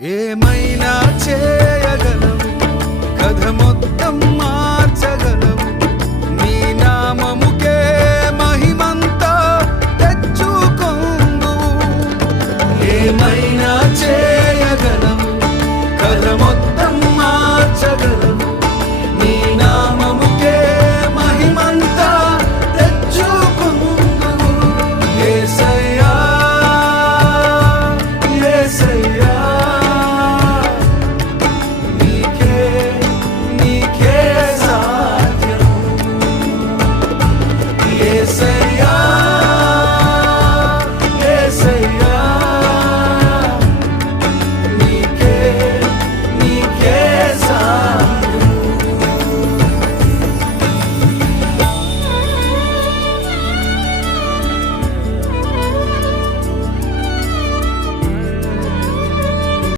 ఏమైనా చేయగలము కథ మొత్తం say